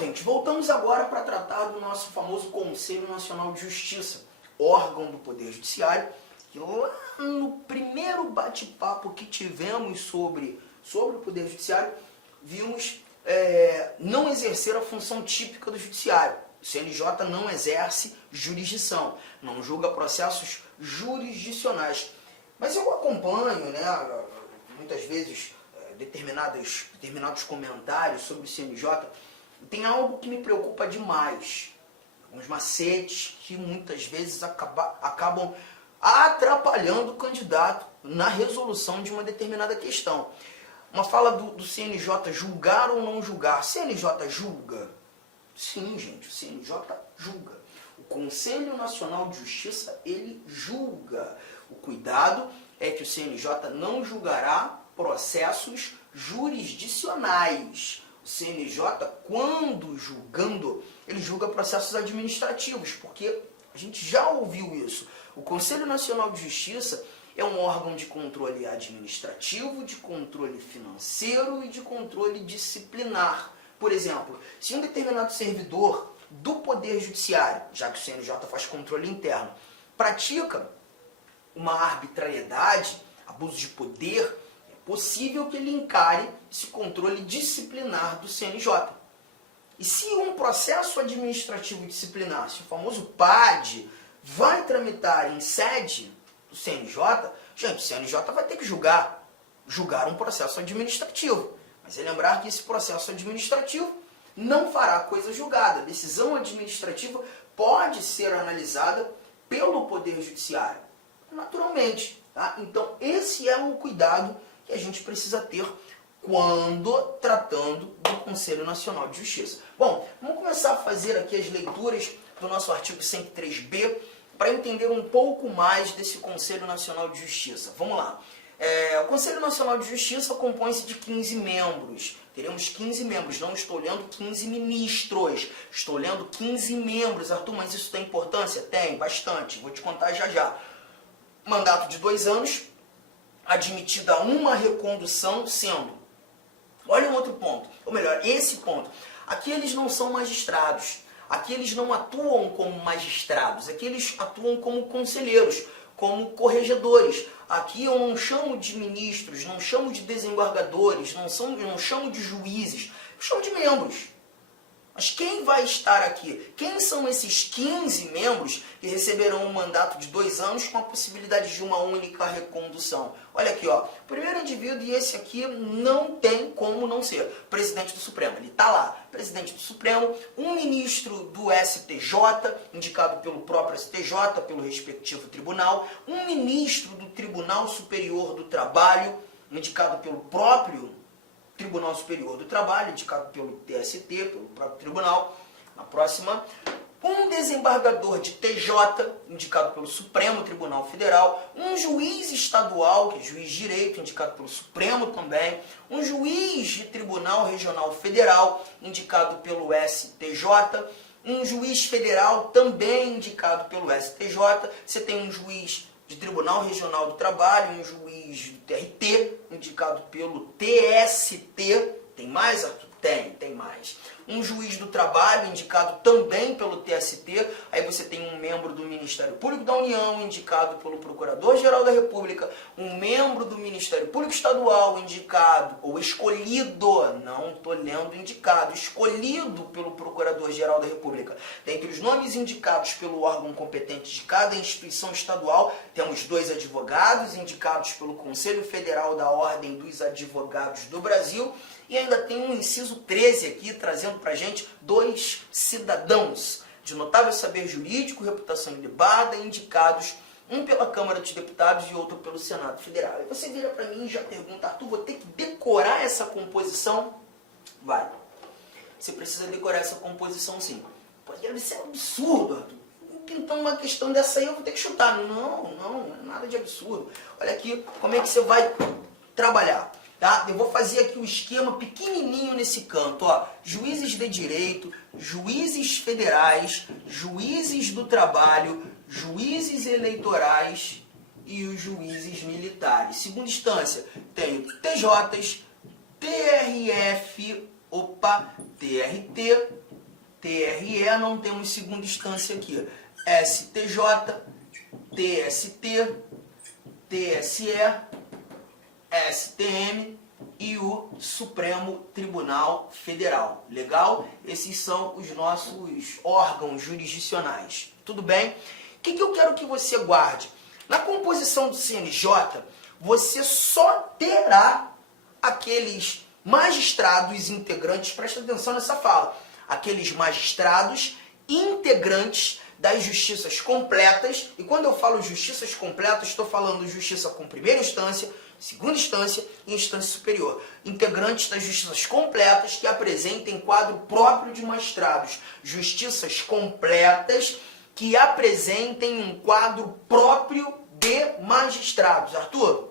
gente, voltamos agora para tratar do nosso famoso Conselho Nacional de Justiça, órgão do Poder Judiciário, que lá no primeiro bate-papo que tivemos sobre o Poder Judiciário, vimos não exercer a função típica do Judiciário. O CNJ não exerce jurisdição, não julga processos jurisdicionais. Mas eu acompanho, né, muitas vezes, determinados comentários sobre o CNJ, e tem algo que me preocupa demais. Alguns macetes que muitas vezes acabam atrapalhando o candidato na resolução de uma determinada questão. Uma fala do CNJ julgar ou não julgar. CNJ julga? Sim, gente, o CNJ julga. O Conselho Nacional de Justiça, ele julga. O cuidado é que o CNJ não julgará processos jurisdicionais. O CNJ, quando julgando, ele julga processos administrativos, porque a gente já ouviu isso. O Conselho Nacional de Justiça é um órgão de controle administrativo, de controle financeiro e de controle disciplinar. Por exemplo, se um determinado servidor do Poder Judiciário, já que o CNJ faz controle interno, pratica uma arbitrariedade, abuso de poder, é possível que ele encare esse controle disciplinar do CNJ. E se um processo administrativo disciplinar, se o famoso PAD, vai tramitar em sede do CNJ, gente, o CNJ vai ter que julgar um processo administrativo. Mas é lembrar que esse processo administrativo não fará coisa julgada. A decisão administrativa pode ser analisada pelo Poder Judiciário, naturalmente. Tá? Então, esse é um cuidado que a gente precisa ter quando tratando do Conselho Nacional de Justiça. Bom, vamos começar a fazer aqui as leituras do nosso artigo 103b para entender um pouco mais desse Conselho Nacional de Justiça. Vamos lá. O Conselho Nacional de Justiça compõe-se de 15 membros. Teremos 15 membros. Não estou lendo 15 ministros. Estou lendo 15 membros. Arthur, mas isso tem importância? Tem, bastante. Vou te contar já já. Mandato de 2 anos, admitida uma recondução sendo... Olha um outro ponto. Ou melhor, esse ponto. Aqui eles não são magistrados. Aqui eles não atuam como magistrados. Aqui eles atuam como conselheiros, como corregedores. Aqui eu não chamo de ministros, não chamo de desembargadores, não chamo de juízes, eu chamo de membros. Mas quem vai estar aqui? Quem são esses 15 membros que receberão um mandato de 2 anos com a possibilidade de uma única recondução? Olha aqui, ó. O primeiro indivíduo, e esse aqui não tem como não ser, presidente do Supremo. Ele está lá, presidente do Supremo, um ministro do STJ, indicado pelo próprio STJ, pelo respectivo tribunal, um ministro do Tribunal Superior do Trabalho, indicado pelo próprio Tribunal Superior do Trabalho, indicado pelo TST, pelo próprio tribunal. Na próxima, um desembargador de TJ, indicado pelo Supremo Tribunal Federal, um juiz estadual, que é juiz de direito, indicado pelo Supremo também, um juiz de Tribunal Regional Federal, indicado pelo STJ, um juiz federal também indicado pelo STJ, você tem um juiz de Tribunal Regional do Trabalho, um juiz do TRT, indicado pelo TST. Tem mais, Arthur? Tem mais. Um juiz do Trabalho, indicado também pelo TST. Aí você tem um membro do Ministério Público da União, indicado pelo Procurador-Geral da República. Um membro do Ministério Público Estadual, indicado, ou escolhido, não estou lendo indicado, escolhido pelo Procurador-Geral da República. Dentre os nomes indicados pelo órgão competente de cada instituição estadual, temos 2 advogados, indicados pelo Conselho Federal da Ordem dos Advogados do Brasil. E ainda tem um inciso 13 aqui, trazendo para a gente 2 cidadãos de notável saber jurídico, reputação ilibada, indicados, um pela Câmara dos Deputados e outro pelo Senado Federal. Aí você vira para mim e já pergunta, Arthur, vou ter que decorar essa composição? Vai. Você precisa decorar essa composição sim. Pode ser um absurdo, Arthur. Então uma questão dessa aí eu vou ter que chutar. Não é nada de absurdo. Olha aqui como é que você vai trabalhar. Tá? Eu vou fazer aqui o esquema pequenininho nesse canto. Ó. Juízes de direito, juízes federais, juízes do trabalho, juízes eleitorais e os juízes militares. Segunda instância, tenho TJs, TRT, TRE, não temos segunda instância aqui. STJ, TST, TSE, STM e o Supremo Tribunal Federal. Legal? Esses são os nossos órgãos jurisdicionais. Tudo bem? O que eu quero que você guarde? Na composição do CNJ, você só terá aqueles magistrados integrantes, presta atenção nessa fala, aqueles magistrados integrantes das justiças completas, e quando eu falo justiças completas, estou falando justiça com primeira instância, segunda instância e instância superior. Integrantes das justiças completas que apresentem quadro próprio de magistrados. Justiças completas que apresentem um quadro próprio de magistrados. Arthur,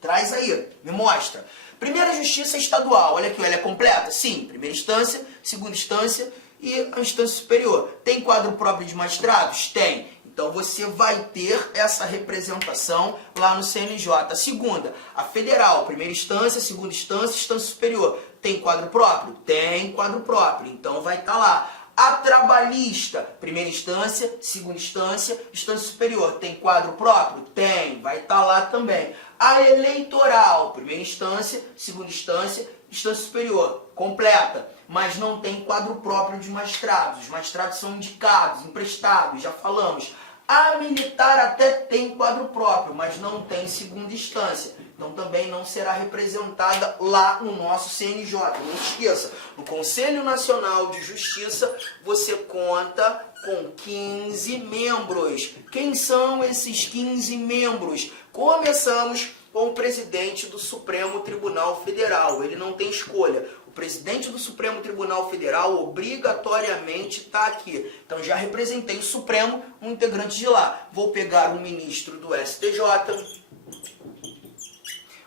traz aí, me mostra. Primeira justiça estadual, olha aqui, ela é completa? Sim, primeira instância, segunda instância e a instância superior. Tem quadro próprio de magistrados? Tem. Então você vai ter essa representação lá no CNJ. Segunda, a federal, primeira instância, segunda instância, instância superior. Tem quadro próprio? Tem quadro próprio, então vai estar lá. A trabalhista, primeira instância, segunda instância, instância superior. Tem quadro próprio? Tem, vai estar lá também. A eleitoral, primeira instância, segunda instância, instância superior. Completa, mas não tem quadro próprio de magistrados. Os magistrados são indicados, emprestados, já falamos. A militar até tem quadro próprio, mas não tem segunda instância. Então também não será representada lá no nosso CNJ. Não esqueça, no Conselho Nacional de Justiça você conta com 15 membros. Quem são esses 15 membros? Começamos com o presidente do Supremo Tribunal Federal. Ele não tem escolha. O presidente do Supremo Tribunal Federal obrigatoriamente está aqui. Então já representei o Supremo, um integrante de lá. Vou pegar um ministro do STJ,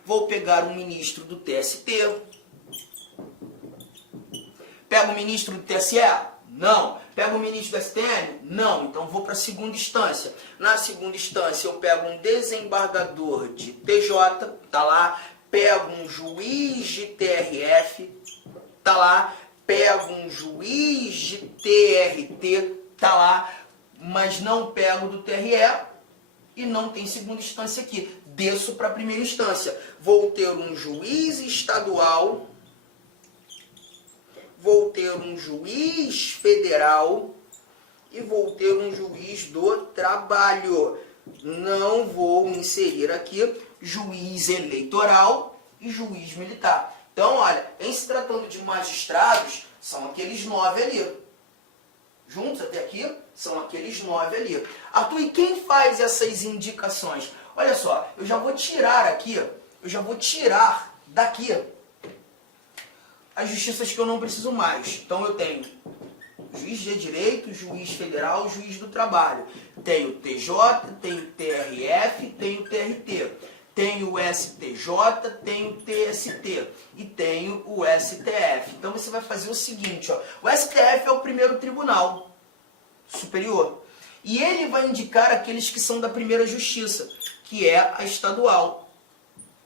vou pegar um ministro do TST, pego o ministro do TSE? Não. Pego o ministro do STM? Não. Então vou para a segunda instância. Na segunda instância eu pego um desembargador de TJ, tá lá. Pego um juiz de TRF, tá lá. Pego um juiz de TRT, tá lá. Mas não pego do TRE e não tem segunda instância aqui. Desço para a primeira instância. Vou ter um juiz estadual, vou ter um juiz federal e vou ter um juiz do trabalho. Não vou inserir aqui juiz eleitoral e juiz militar. Então, olha, em se tratando de magistrados, são aqueles 9 ali. Juntos até aqui, são aqueles 9 ali. Arthur, e quem faz essas indicações? Olha só, eu já vou tirar aqui, daqui as justiças que eu não preciso mais. Então eu tenho juiz de direito, juiz federal, juiz do trabalho. Tenho TJ, tenho TRF, tenho TRT. Tenho o STJ, tenho o TST e tenho o STF. Então você vai fazer o seguinte, ó. O STF é o primeiro tribunal superior. E ele vai indicar aqueles que são da primeira justiça, que é a estadual.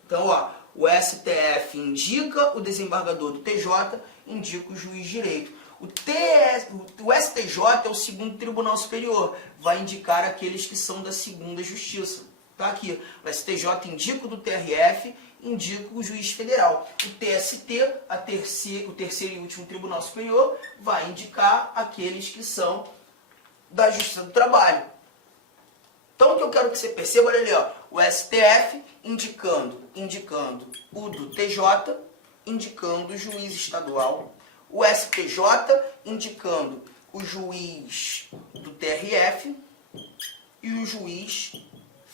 Então, ó, o STF indica o desembargador do TJ, indica o juiz de direito. O STJ é o segundo tribunal superior, vai indicar aqueles que são da segunda justiça. Tá aqui, o STJ indica o do TRF, indica o juiz federal. O TST, o terceiro e último tribunal superior, vai indicar aqueles que são da Justiça do Trabalho. Então, o que eu quero que você perceba, olha ali, ó, o STF indicando o do TJ, indicando o juiz estadual, o STJ indicando o juiz do TRF e o juiz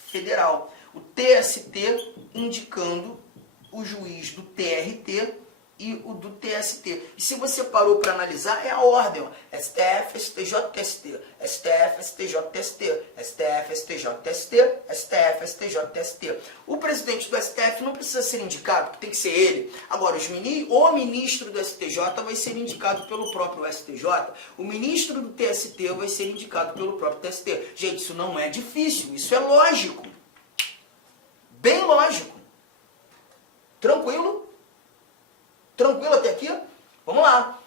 federal. O TST indicando o juiz do TRT e o do TST. E se você parou para analisar, é a ordem, ó. STF, STJ, TST, STF, STJ, TST, STF, STJ, TST, STF, STJ, TST. O presidente do STF não precisa ser indicado, porque tem que ser ele. Agora, o ministro do STJ vai ser indicado pelo próprio STJ, o ministro do TST vai ser indicado pelo próprio TST. Gente, isso não é difícil, isso é lógico. Bem lógico. Tranquilo? Tranquilo até aqui? Vamos lá.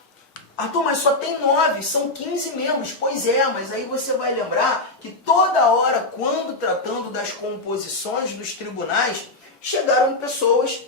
Arthur, mas só tem 9, são 15 membros. Pois é, mas aí você vai lembrar que toda hora, quando tratando das composições dos tribunais, chegaram pessoas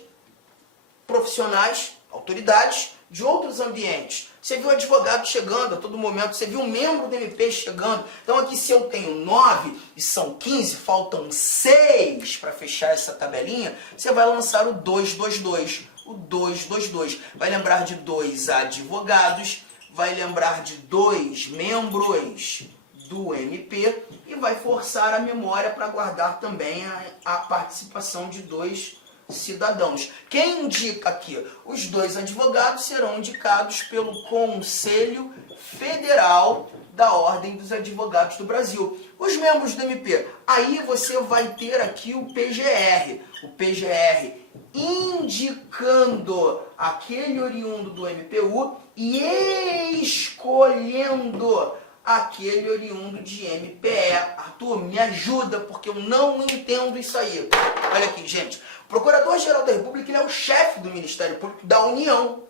profissionais, autoridades de outros ambientes. Você viu advogado chegando a todo momento, você viu um membro do MP chegando. Então aqui se eu tenho 9 e são 15, faltam 6 para fechar essa tabelinha, você vai lançar o 222. O 222. Vai lembrar de 2 advogados, vai lembrar de 2 membros do MP e vai forçar a memória para guardar também a participação de 2 cidadãos. Quem indica aqui? Os 2 advogados serão indicados pelo Conselho Federal da Ordem dos Advogados do Brasil. Os membros do MP, aí você vai ter aqui o PGR. O PGR indicando aquele oriundo do MPU e escolhendo aquele oriundo de MPE. Arthur, me ajuda, porque eu não entendo isso aí. Olha aqui, gente. O Procurador-Geral da República, ele é o chefe do Ministério Público da União.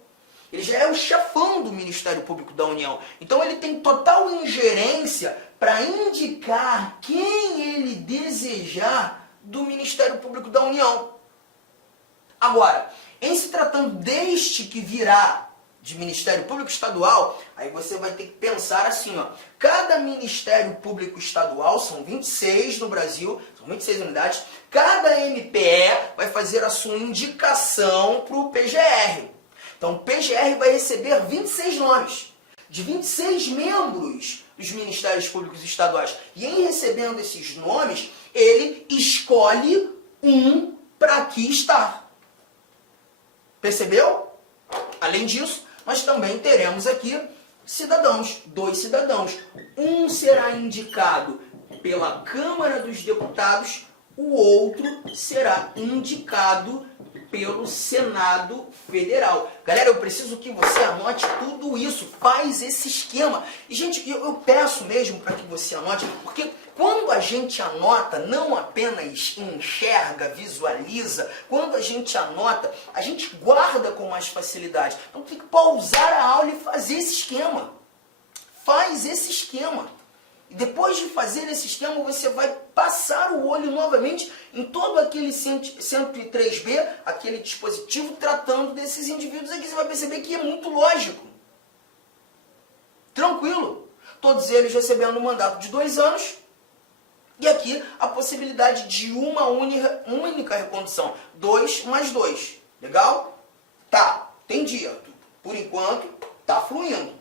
Ele já é o chefão do Ministério Público da União. Então ele tem total ingerência para indicar quem ele desejar do Ministério Público da União. Agora, em se tratando deste que virá de Ministério Público Estadual, aí você vai ter que pensar assim, ó. Cada Ministério Público Estadual, são 26 no Brasil, são 26 unidades, cada MPE vai fazer a sua indicação para o PGR. Então o PGR vai receber 26 nomes, de 26 membros dos Ministérios Públicos Estaduais. E em recebendo esses nomes, ele escolhe um para aqui estar. Percebeu? Além disso, nós também teremos aqui cidadãos, 2 cidadãos. Um será indicado pela Câmara dos Deputados, o outro será indicado pelo Senado Federal. Galera, eu preciso que você anote tudo isso, faz esse esquema. E, gente, eu peço mesmo para que você anote, porque quando a gente anota, não apenas enxerga, visualiza, quando a gente anota, a gente guarda com mais facilidade. Então tem que pausar a aula e fazer esse esquema. Faz esse esquema. E depois de fazer esse esquema, você vai passar o olho novamente em todo aquele 103B, aquele dispositivo tratando desses indivíduos aqui. Você vai perceber que é muito lógico. Tranquilo. Todos eles recebendo um mandato de 2 anos. E aqui a possibilidade de uma única recondução. 2 mais 2. Legal? Tá. Entendi, Arthur. Por enquanto, tá fluindo.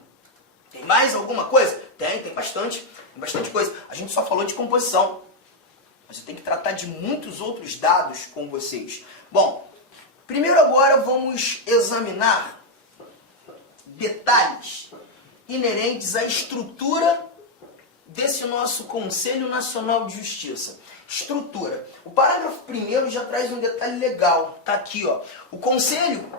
Tem mais alguma coisa? Tem bastante. Tem bastante coisa. A gente só falou de composição. Mas eu tenho que tratar de muitos outros dados com vocês. Bom, primeiro agora vamos examinar detalhes inerentes à estrutura desse nosso Conselho Nacional de Justiça. Estrutura. O parágrafo 1º já traz um detalhe legal. Está aqui, ó. O Conselho,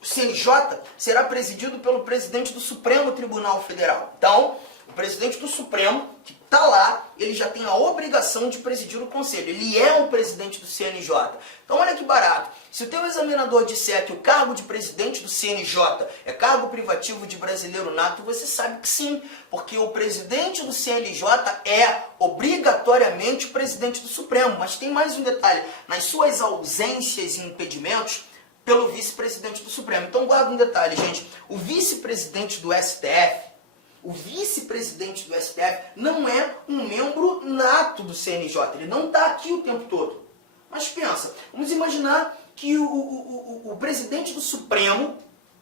o CNJ, será presidido pelo presidente do Supremo Tribunal Federal. Então, o presidente do Supremo, que está lá, ele já tem a obrigação de presidir o Conselho. Ele é o presidente do CNJ. Então, olha que barato. Se o teu examinador disser que o cargo de presidente do CNJ é cargo privativo de brasileiro nato, você sabe que sim, porque o presidente do CNJ é obrigatoriamente o presidente do Supremo. Mas tem mais um detalhe. Nas suas ausências e impedimentos, pelo vice-presidente do Supremo. Então, guarda um detalhe, gente. O vice-presidente do STF, não é um membro nato do CNJ. Ele não está aqui o tempo todo. Mas pensa, vamos imaginar que o presidente do Supremo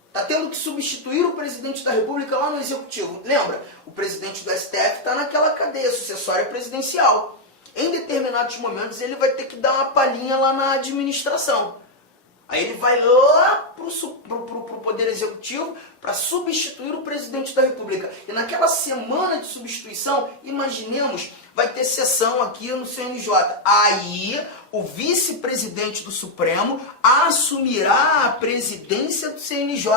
está tendo que substituir o presidente da República lá no Executivo. Lembra? O presidente do STF está naquela cadeia sucessória presidencial. Em determinados momentos ele vai ter que dar uma palhinha lá na administração. Aí ele vai lá para o Poder Executivo para substituir o presidente da República. E naquela semana de substituição, imaginemos, vai ter sessão aqui no CNJ. Aí o vice-presidente do Supremo assumirá a presidência do CNJ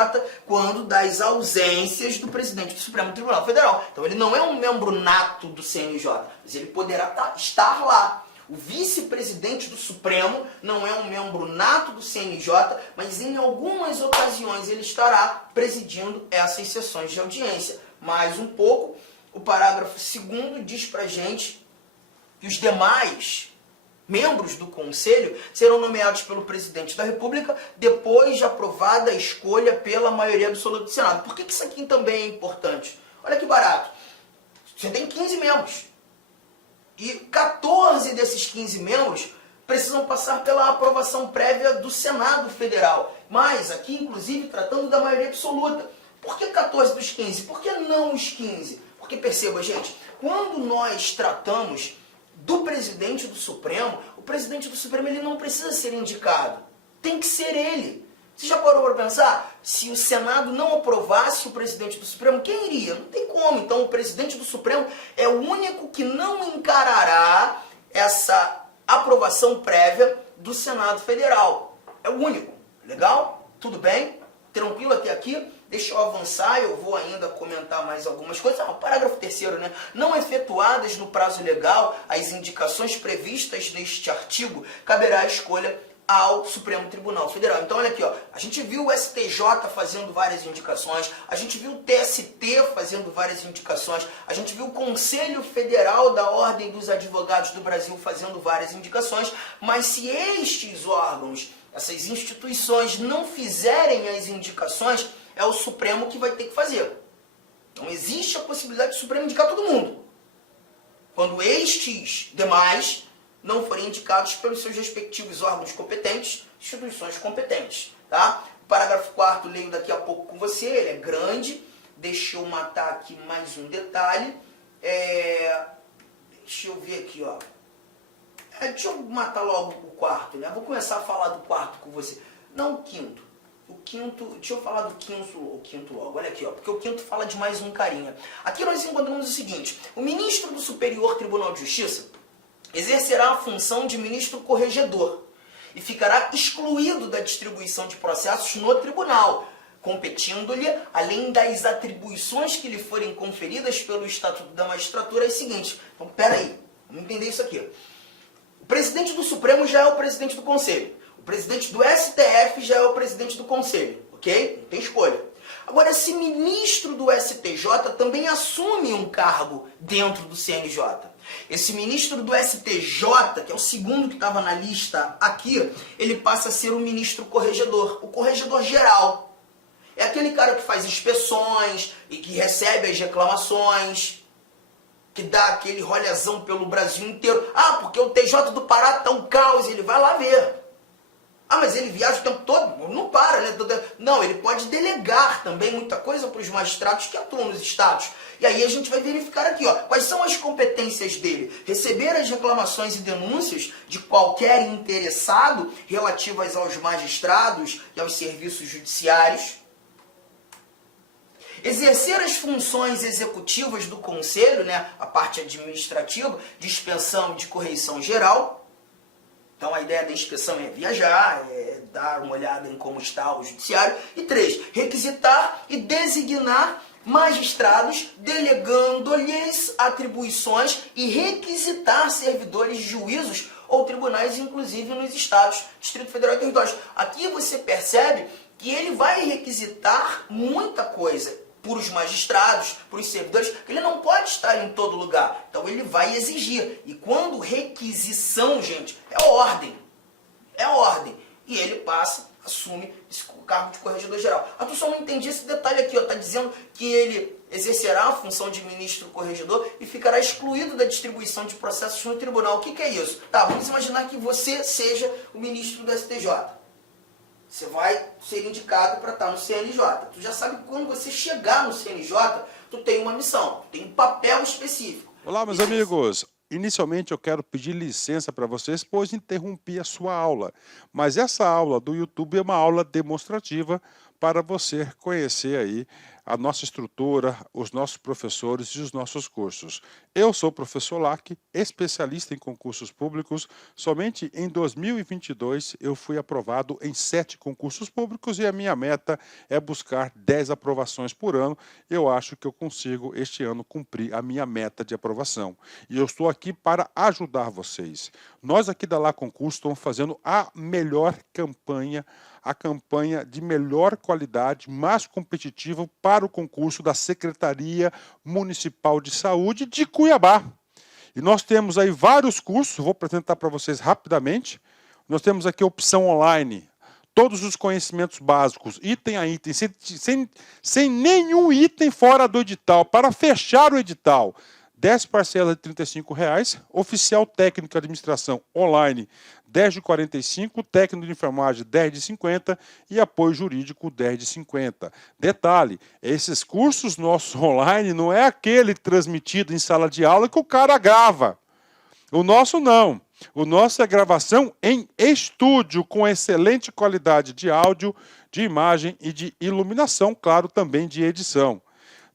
quando das ausências do presidente do Supremo Tribunal Federal. Então ele não é um membro nato do CNJ, mas ele poderá estar lá. O vice-presidente do Supremo não é um membro nato do CNJ, mas em algumas ocasiões ele estará presidindo essas sessões de audiência. Mais um pouco, o parágrafo 2º diz pra gente que os demais membros do Conselho serão nomeados pelo Presidente da República depois de aprovada a escolha pela maioria absoluta do Senado. Por que isso aqui também é importante? Olha que barato. Você tem 15 membros. E 14 desses 15 membros precisam passar pela aprovação prévia do Senado Federal. Mas aqui, inclusive, tratando da maioria absoluta. Por que 14 dos 15? Por que não os 15? Porque perceba, gente, quando nós tratamos do presidente do Supremo, o presidente do Supremo ele não precisa ser indicado. Tem que ser ele. Você já parou para pensar? Se o Senado não aprovasse o presidente do Supremo, quem iria? Não tem como. Então o presidente do Supremo é o único que não encarará essa aprovação prévia do Senado Federal. É o único. Legal? Tudo bem? Tranquilo até aqui? Deixa eu avançar, eu vou ainda comentar mais algumas coisas. Parágrafo 3º, né? Não efetuadas no prazo legal as indicações previstas neste artigo, caberá a escolha ao Supremo Tribunal Federal. Então, olha aqui, ó, a gente viu o STJ fazendo várias indicações, a gente viu o TST fazendo várias indicações, a gente viu o Conselho Federal da Ordem dos Advogados do Brasil fazendo várias indicações, mas se estes órgãos, essas instituições não fizerem as indicações, é o Supremo que vai ter que fazer. Então existe a possibilidade do Supremo indicar todo mundo. Quando estes demais não forem indicados pelos seus respectivos órgãos competentes, instituições competentes. Tá? O parágrafo 4º leio daqui a pouco com você, ele é grande. Deixa eu matar aqui mais um detalhe. Deixa eu ver aqui, ó. Deixa eu matar logo o 4º, né? Vou começar a falar do 4º com você. Não o 5º. O 5º, deixa eu falar do 5º logo. Olha aqui, ó, porque o 5º fala de mais um carinha. Aqui nós encontramos o seguinte: o ministro do Superior Tribunal de Justiça exercerá a função de ministro corregedor e ficará excluído da distribuição de processos no tribunal, competindo-lhe, além das atribuições que lhe forem conferidas pelo Estatuto da Magistratura, as seguintes. Então, peraí, vamos entender isso aqui. O presidente do Supremo já é o presidente do Conselho. O presidente do STF já é o presidente do Conselho, ok? Não tem escolha. Agora, esse ministro do STJ também assume um cargo dentro do CNJ. Esse ministro do STJ, que é o segundo que estava na lista aqui, ele passa a ser o ministro corregedor, o corregedor geral. É aquele cara que faz inspeções e que recebe as reclamações, que dá aquele rolezão pelo Brasil inteiro. Ah, porque o TJ do Pará tá um caos, ele vai lá ver. Ah, mas ele viaja o tempo todo? Não para, né? Não, ele pode delegar também muita coisa para os magistrados que atuam nos estados. E aí a gente vai verificar aqui, ó, quais são as competências dele. Receber as reclamações e denúncias de qualquer interessado relativas aos magistrados e aos serviços judiciários. Exercer as funções executivas do Conselho, né? A parte administrativa, de inspeção e de correição geral. Então, a ideia da inspeção é viajar, é dar uma olhada em como está o judiciário. E 3, requisitar e designar magistrados, delegando-lhes atribuições e requisitar servidores de juízos ou tribunais, inclusive nos estados, Distrito Federal e territórios. Aqui você percebe que ele vai requisitar muita coisa por os magistrados, por os servidores, que ele não pode estar em todo lugar. Então ele vai exigir. E quando requisição, gente, é ordem. É ordem. E ele passa, assume esse cargo de corregedor geral. Ah, tu só não entendi esse detalhe aqui, ó. Tá dizendo que ele exercerá a função de ministro corregedor e ficará excluído da distribuição de processos no tribunal. O que que é isso? Tá, vamos imaginar que você seja o ministro do STJ. Você vai ser indicado para estar no CNJ. Tu já sabe que quando você chegar no CNJ, tu tem uma missão, tu tem um papel específico. Olá, meus amigos. Inicialmente eu quero pedir licença para vocês, pois interrompi a sua aula. Mas essa aula do YouTube é uma aula demonstrativa para você conhecer aí a nossa estrutura, os nossos professores e os nossos cursos. Eu sou o professor Lac, especialista em concursos públicos. Somente em 2022 eu fui aprovado em 7 concursos públicos e a minha meta é buscar 10 aprovações por ano. Eu acho que eu consigo este ano cumprir a minha meta de aprovação. E eu estou aqui para ajudar vocês. Nós aqui da Lá Concurso estamos fazendo a melhor campanha, a campanha de melhor qualidade, mais competitiva para o concurso da Secretaria Municipal de Saúde de Cuiabá. E nós temos aí vários cursos, vou apresentar para vocês rapidamente. Nós temos aqui a opção online, todos os conhecimentos básicos, item a item, sem nenhum item fora do edital, para fechar o edital. 10 parcelas de R$ 35,00, oficial técnico de administração online 10 de R$ 45, técnico de enfermagem 10 de R$ 50 e apoio jurídico 10 de R$ 50. Detalhe, esses cursos nossos online não é aquele transmitido em sala de aula que o cara grava. O nosso não. O nosso é gravação em estúdio, com excelente qualidade de áudio, de imagem e de iluminação, claro, também de edição.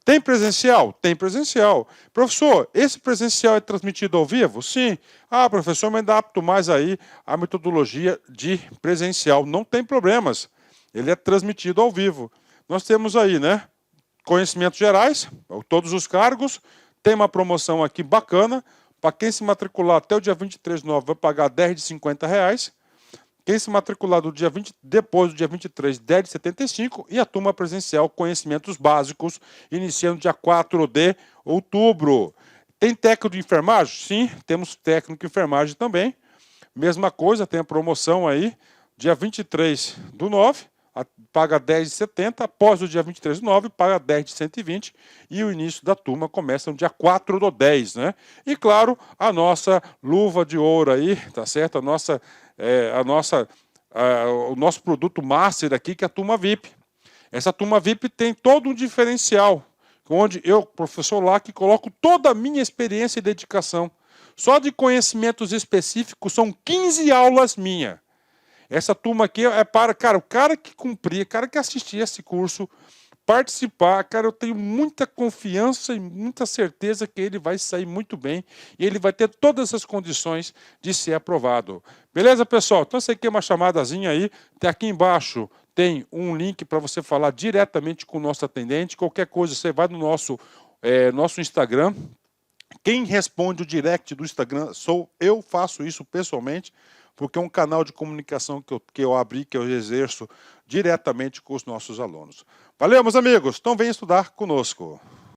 Tem presencial? Tem presencial. Professor, esse presencial é transmitido ao vivo? Sim. Ah, professor, me adapto mais aí à metodologia de presencial. Não tem problemas. Ele é transmitido ao vivo. Nós temos aí, né? Conhecimentos gerais, todos os cargos. Tem uma promoção aqui bacana. Para quem se matricular até o dia 23/9 vai pagar 10 de R$ 50,00. Quem se matricular depois do dia 23, 10 de 75, e a turma presencial Conhecimentos Básicos, iniciando dia 4 de outubro. Tem técnico de enfermagem? Sim, temos técnico de enfermagem também. Mesma coisa, tem a promoção aí, dia 23/9, paga 10 de 70, após o dia 23/9, paga 10 de 120, e o início da turma começa no dia 4/10, né? E claro, a nossa luva de ouro aí, tá certo? O nosso produto master aqui, que é a turma VIP. Essa turma VIP tem todo um diferencial, onde eu, professor Lac, coloco toda a minha experiência e dedicação. Só de conhecimentos específicos são 15 aulas minhas. Essa turma aqui é para, cara, o cara que cumprir, o cara que assistir esse curso, participar, cara, eu tenho muita confiança e muita certeza que ele vai sair muito bem e ele vai ter todas as condições de ser aprovado. Beleza, pessoal? Então, essa aqui é uma chamadazinha aí. Até aqui embaixo tem um link para você falar diretamente com o nosso atendente. Qualquer coisa, você vai no nosso Instagram. Quem responde o direct do Instagram sou eu, faço isso pessoalmente, porque é um canal de comunicação que eu abri, que eu exerço diretamente com os nossos alunos. Valeu, meus amigos. Então, venham estudar conosco.